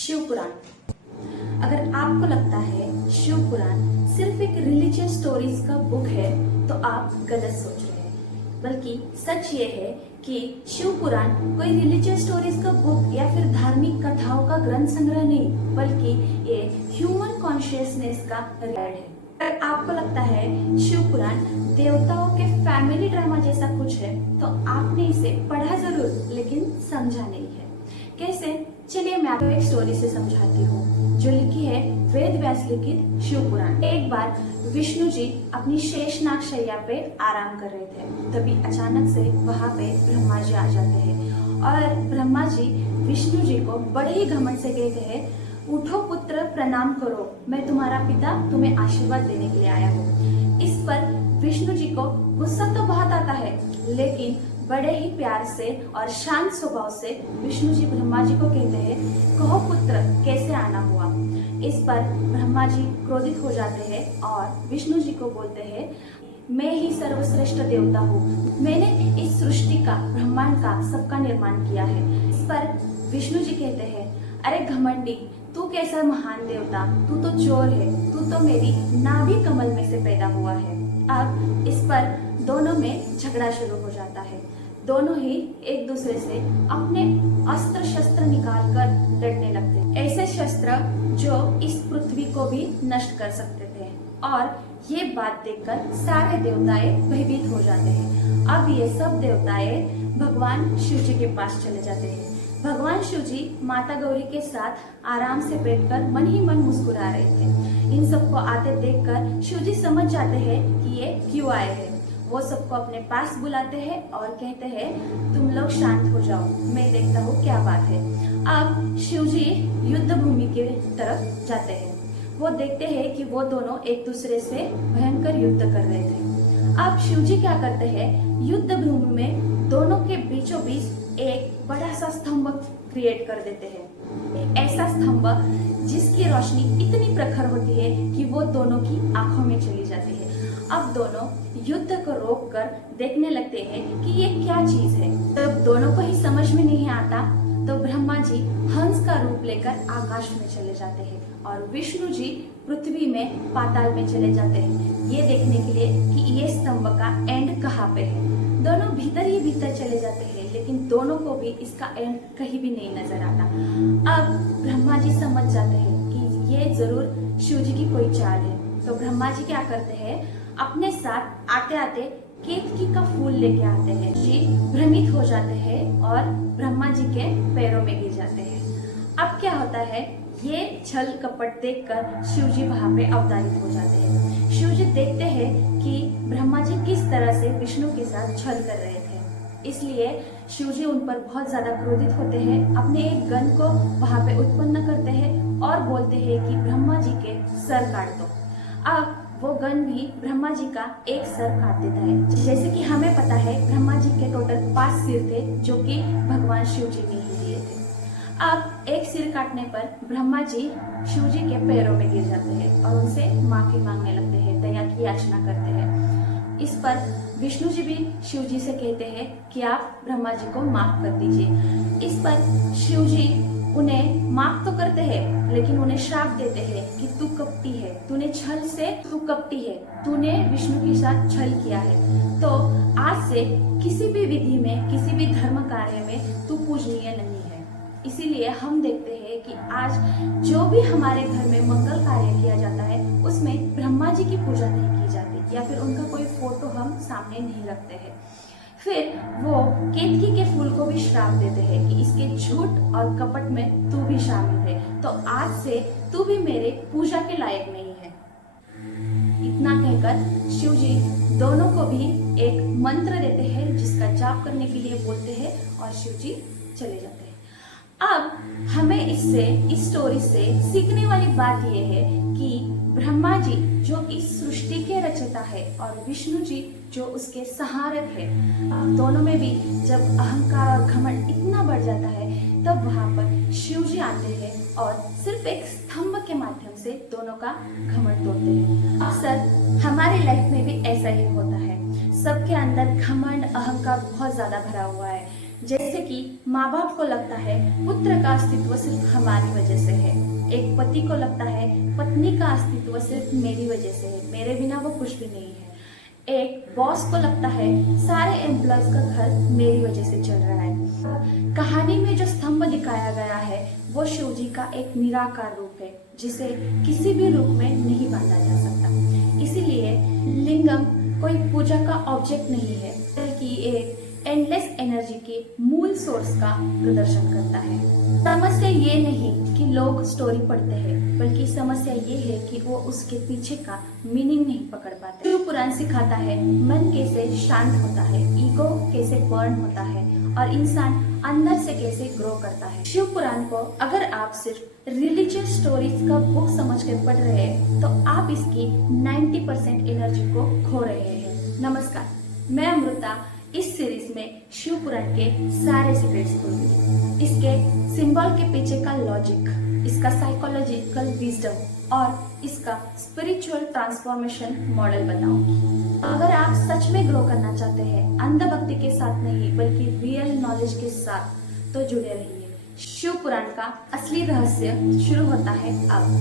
शिव पुराण। अगर आपको लगता है शिव पुराण सिर्फ एक रिलीजियस स्टोरीज का बुक है तो आप गलत सोच रहे हैं। बल्कि सच ये है कि शिव पुराण कोई रिलीजियस स्टोरीज का बुक या फिर धार्मिक कथाओं का ग्रंथ संग्रह नहीं, बल्कि ये ह्यूमन कॉन्शियसनेस का रिकॉर्ड है। अगर आपको लगता है शिव पुराण देवताओं के फैमिली ड्रामा जैसा कुछ है तो आपने इसे पढ़ा जरूर लेकिन समझा नहीं है। कैसे? चलिए मैं आपको एक स्टोरी से समझाती हूँ जो लिखी है वेद व्यास लिखित शिव पुराण। एक बार विष्णु जी अपनी शेषनाग शैया पे आराम कर रहे थे, तभी अचानक से वहाँ पे ब्रह्मा जी आ जाते हैं और ब्रह्मा जी विष्णु जी को बड़े ही घमंड से कहते हैं, उठो पुत्र प्रणाम करो, मैं तुम्हारा पिता तुम्हें आशीर्वाद देने के लिए आया हूँ। इस पर विष्णु जी को गुस्सा तो बहुत आता है, लेकिन बड़े ही प्यार से और शांत स्वभाव से विष्णु जी ब्रह्मा जी को कहते हैं, कहो पुत्र कैसे आना हुआ। इस पर ब्रह्मा जी क्रोधित हो जाते हैं और विष्णु जी को बोलते हैं, मैं ही सर्वश्रेष्ठ देवता हूँ, मैंने इस सृष्टि का ब्रह्मांड का सबका निर्माण किया है। इस पर विष्णु जी कहते हैं, अरे घमंडी, तू कैसा महान देवता, तू तो चोर है, तू तो मेरी नाभि कमल में से पैदा हुआ है। अब इस पर दोनों में झगड़ा शुरू हो जाता है। दोनों ही एक दूसरे से अपने अस्त्र शस्त्र निकाल कर लड़ने लगते हैं, ऐसे शस्त्र जो इस पृथ्वी को भी नष्ट कर सकते थे। और ये बात देखकर सारे देवताएं भयभीत हो जाते हैं। अब ये सब देवताएं भगवान शिव जी के पास चले जाते हैं। भगवान शिव जी माता गौरी के साथ आराम से बैठकर मन ही मन मुस्कुरा रहे थे। इन सबको आते देखकर शिव जी समझ जाते हैं कि ये क्यों आए हैं। वो सबको अपने पास बुलाते हैं और कहते हैं, तुम लोग शांत हो जाओ, मैं देखता हूँ क्या बात है। अब शिव जी युद्ध भूमि की तरफ जाते हैं। वो देखते हैं कि वो दोनों एक दूसरे से भयंकर युद्ध कर रहे थे। अब शिव जी क्या करते हैं, युद्ध भूमि में दोनों के बीचों बीच एक बड़ा सा स्तंभ क्रिएट कर देते हैं। ऐसा स्तंभ जिसकी रोशनी इतनी प्रखर होती है कि वो दोनों की आंखों में चली जाती है। अब दोनों युद्ध को रोककर देखने लगते हैं कि ये क्या चीज है। तब दोनों को ही समझ में नहीं आता तो ब्रह्मा जी हंस का रूप लेकर आकाश में चले जाते हैं और विष्णु जी पृथ्वी में पाताल में चले जाते हैं, ये देखने के लिए कि ये स्तंभ का एंड कहाँ पे है। दोनों भीतर ही भीतर चले जाते हैं, लेकिन दोनों को भी इसका एंड कहीं भी नहीं नजर आता। अब ब्रह्मा जी समझ जाते हैं कि ये जरूर शिव जी की कोई चाल है। तो ब्रह्मा जी क्या करते हैं, अपने साथ आते आते केतकी का फूल लेके आते हैं। जी भ्रमित हो जाते हैं और ब्रह्मा जी के पैरों में गिर जाते हैं। अब क्या होता है, ये छल कपट देखकर शिव जी वहां पे अवतारित हो जाते हैं। शिव जी देखते हैं कि ब्रह्मा जी किस तरह से विष्णु के साथ छल कर रहे थे, इसलिए शिव जी उन पर बहुत ज्यादा क्रोधित होते हैं। अपने एक गन को वहां पे उत्पन्न करते हैं और बोलते हैं कि ब्रह्मा जी के सर काट दो। अब वो गन भी ब्रह्मा जी का एक सर काट देता है। जैसे कि हमें पता है ब्रह्मा जी के टोटल 5 सिर थे जो कि भगवान शिव जी ने ही दिए थे। अब एक सिर काटने पर ब्रह्मा जी शिव जी के पैरों में गिर जाते हैं और उनसे माफी मांगने लगते हैं, दया की याचना करते हैं। इस पर विष्णु जी भी शिव जी से कहते हैं कि आप ब्रह्मा जी को माफ कर दीजिए। इस पर शिव जी उन्हें माफ तो करते हैं, लेकिन उन्हें श्राप देते हैं कि तू कपटी है, तूने छल से, तू कपटी है, तूने विष्णु के साथ छल किया है, तो आज से किसी भी विधि में, किसी भी धर्म कार्य में तू पूजनीय नहीं है। इसीलिए हम देखते हैं कि आज जो भी हमारे घर में मंगल कार्य किया जाता है उसमें ब्रह्मा जी की पूजा नहीं की जाती या फिर उनका कोई फोटो हम सामने नहीं रखते हैं। फिर वो केतकी के फूल को भी श्राप देते हैं कि इसके झूठ और कपट में तू भी शामिल है, तो आज से तू भी मेरे पूजा के लायक नहीं है। इतना कहकर शिव जी दोनों को भी एक मंत्र देते हैं जिसका जाप करने के लिए बोलते हैं और शिव जी चले जाते हैं। अब हमें इस स्टोरी से सीखने वाली बात यह है कि ब्रह्मा जी जो इस सृष्टि के रचयिता है और विष्णु जी जो उसके सहारक है, दोनों में भी जब अहंकार और घमंड इतना बढ़ जाता है तब वहां पर शिव जी आते हैं और सिर्फ एक स्तंभ के माध्यम से दोनों का घमंड तोड़ते हैं। अक्सर हमारे लाइफ में भी ऐसा ही होता है, सबके अंदर घमंड अहंकार बहुत ज्यादा भरा हुआ है, जैसे कि माँ बाप को लगता है पुत्र का अस्तित्व सिर्फ हमारी वजह से है, एक पति को लगता है पत्नी का अस्तित्व सिर्फ मेरी वजह से है, मेरे बिना वो कुछ भी नहीं है, एक बॉस को लगता है सारे एम्प्लॉयज का घर मेरी वजह से चल रहा है। कहानी में जो स्तंभ दिखाया गया है वो शिव जी का एक निराकार रूप है जिसे किसी भी रूप में नहीं बांधा जा सकता। इसीलिए लिंगम कोई पूजा का ऑब्जेक्ट नहीं है बल्कि एक एंडलेस एनर्जी के मूल सोर्स का प्रदर्शन करता है। समस्या ये नहीं कि लोग स्टोरी पढ़ते हैं बल्कि समस्या ये है कि वो उसके पीछे का मीनिंग नहीं पकड़ पाते। शिव पुराण सिखाता है मन कैसे शांत होता है, ईगो कैसे बर्न होता है और इंसान अंदर से कैसे ग्रो करता है। शिव पुराण को अगर आप सिर्फ रिलीजियस स्टोरीज का बुक समझ कर पढ़ रहे हैं तो आप इसकी 90% एनर्जी को खो रहे हैं। नमस्कार, मैं अमृता इस सीरीज में शिव पुराण के सारे सीक्रेट्स खोलूंगी, इसके सिंबल के पीछे का लॉजिक, इसका साइकोलॉजिकल विजडम और इसका स्पिरिचुअल ट्रांसफॉर्मेशन मॉडल बताऊंगी। अगर आप सच में ग्रो करना चाहते हैं, अंधभक्ति के साथ नहीं बल्कि रियल नॉलेज के साथ, तो जुड़े रहिए। शिव पुराण का असली रहस्य शुरू होता है अब।